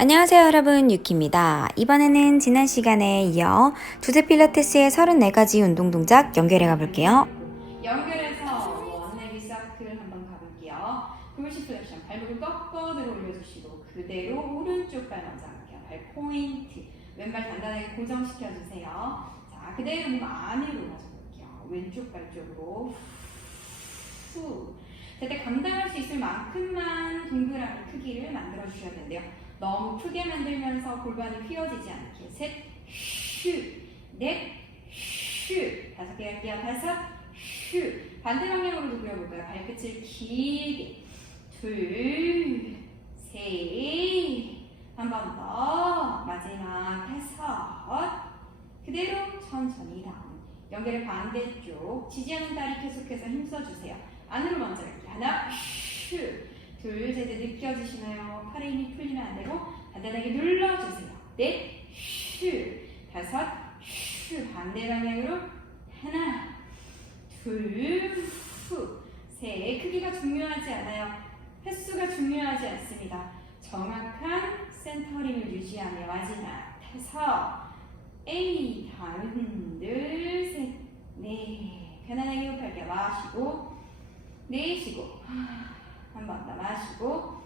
안녕하세요 여러분 유키입니다. 이번에는 지난 시간에 이어 두세 필라테스의 34가지 운동 동작 연결해 가볼게요. 연결해서 원내기 사클 한번 가볼게요. 돌시 플렉션 발목을 꺾어 들어 올려주시고 그대로 오른쪽 발 먼저 갈게요. 발 포인트 왼발 단단하게 고정시켜 주세요. 자 그대로 몸 안으로 가져볼게요. 왼쪽 발 쪽으로 후. 제때 감당할 수 있을 만큼만 동그라미 크기를 만들어 주셔야 되는데요. 너무 크게 만들면서 골반이 휘어지지 않게. 셋, 슈, 넷, 슈. 다섯 개 할게요. 다섯, 슈. 반대 방향으로도 그려볼까요? 발끝을 길게. 둘, 셋, 한 번 더. 마지막 다섯. 그대로 천천히 다운 연결의 반대쪽. 지지하는 다리 계속해서 힘써주세요. 안으로 먼저 이렇게 하나, 슈 둘, 셋, 넷 느껴지시나요? 팔에 힘이 풀리면 안 되고 단단하게 눌러주세요. 넷, 슈, 다섯, 슈 반대 방향으로 하나, 둘, 후, 셋. 크기가 중요하지 않아요. 횟수가 중요하지 않습니다. 정확한 센터링을 유지하며 마지막 다섯, 에이, 하나, 둘, 셋, 넷. 편안하게 호흡할게요. 마시고, 내쉬고. 한 번 더 마시고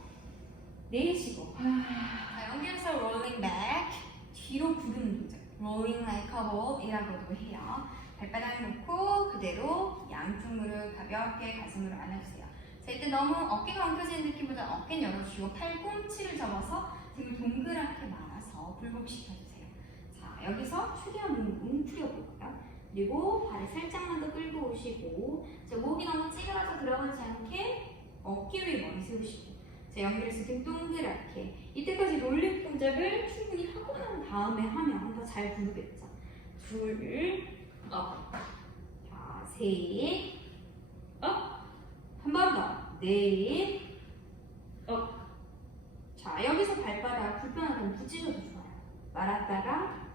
내쉬고. 자, 연결해서 rolling back. 뒤로 구르는 동작. rolling like a ball이라고도 해요. 발바닥을 놓고 그대로 양쪽 무릎 가볍게 가슴으로 안아주세요. 자 이때 너무 어깨가 엉켜지는 느낌보다 어깨는 열어주시고 팔꿈치를 접어서 등을 동그랗게 말아서 굴곡시켜주세요. 자 여기서 최대한 몸 웅크려볼까요? 그리고 발을 살짝만 더 끌고 오시고 자, 목이 너무 찌그러져 들어가지 않게 어깨 위에 머리 세우시고 자 연결해서 등 동그랗게 이때까지 롤링 동작을 충분히 하고 난 다음에 하면 더 잘 부르겠죠. 둘 업. 자 셋 업 한 번 더 넷 업. 자 여기서 발바닥 불편하다면 붙이셔도 좋아요. 말았다가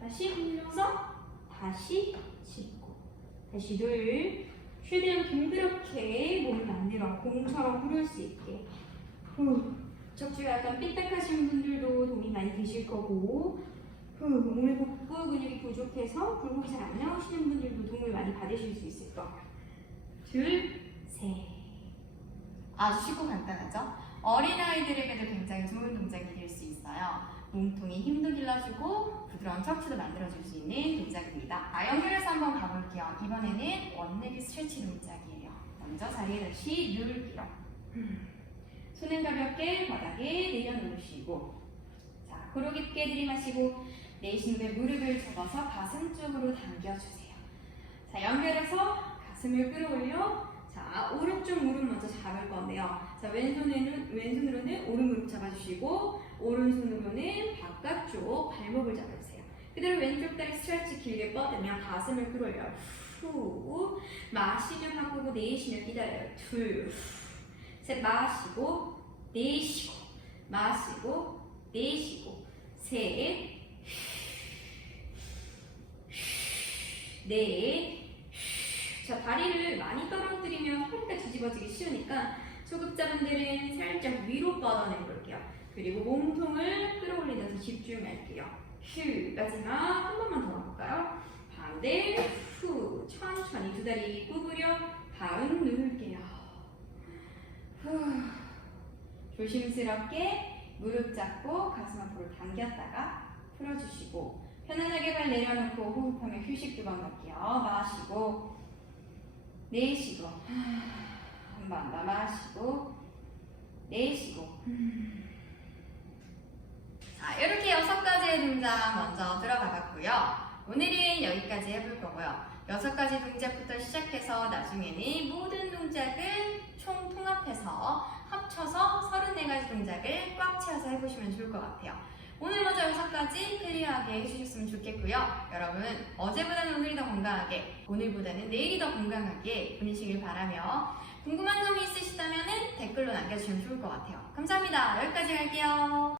다시 밀려서 다시 짚고. 다시 둘 최대한 둥그렇게 몸을 만들어 공처럼 구를 수 있게 후. 척추 약간 삐딱하신 분들도 도움이 많이 되실 거고 후. 오늘 복부 근육이 부족해서 굴곡이 잘 안 나오시는 분들도 도움을 많이 받으실 수 있을 거예요 둘, 셋 아주 쉽고 간단하죠? 어린아이들에게도 굉장히 좋은 동작이 될 수 있어요 몸통에 힘도 길러주고 부드러운 척추도 만들어줄 수 있는 동작입니다. 아, 연결해서 한번 가볼게요. 이번에는 원내기 스트레치 동작이에요. 먼저 자리에 다시 누울게요. 손은 가볍게 바닥에 내려놓으시고 자, 코로 깊게 들이마시고 내쉬는 후에 무릎을 접어서 가슴 쪽으로 당겨주세요. 자, 연결해서 가슴을 끌어올려 자, 오른쪽 무릎 먼저 잡을 건데요. 자, 왼손에는, 왼손으로는 오른 무릎 잡아주시고, 오른손으로는 바깥쪽 발목을 잡아주세요. 그대로 왼쪽 다리 스트레치 길게 뻗으며 가슴을 끌어올려요. 후, 마시면 하고 내쉬면 기다려요. 둘, 셋, 마시고, 내쉬고, 마시고, 내쉬고, 셋, 넷, 자, 다리를 많이 떨어뜨리면 허리가 뒤집어지기 쉬우니까 초급자분들은 살짝 위로 뻗어내 볼게요. 그리고 몸통을 끌어올리면서 집중할게요. 휴, 마지막 한 번만 더 가볼까요? 반대, 후, 천천히 두 다리 구부려 다음 누를게요. 후, 조심스럽게 무릎 잡고 가슴 앞으로 당겼다가 풀어주시고 편안하게 발 내려놓고 호흡하며 휴식 두 번 갈게요. 마시고 내쉬고 한 번 더 마시고 내쉬고 자 이렇게 여섯 가지의 동작 먼저 들어가 봤고요 오늘은 여기까지 해볼 거고요 여섯 가지 동작부터 시작해서 나중에는 모든 동작을 총 통합해서 합쳐서 34가지 동작을 꽉 채워서 해보시면 좋을 것 같아요 오늘 먼저 여섯 가지 클리어하게 해주셨으면 좋겠고요. 여러분, 어제보다는 오늘이 더 건강하게, 오늘보다는 내일이 더 건강하게 보내시길 바라며 궁금한 점이 있으시다면 댓글로 남겨주시면 좋을 것 같아요. 감사합니다. 여기까지 갈게요.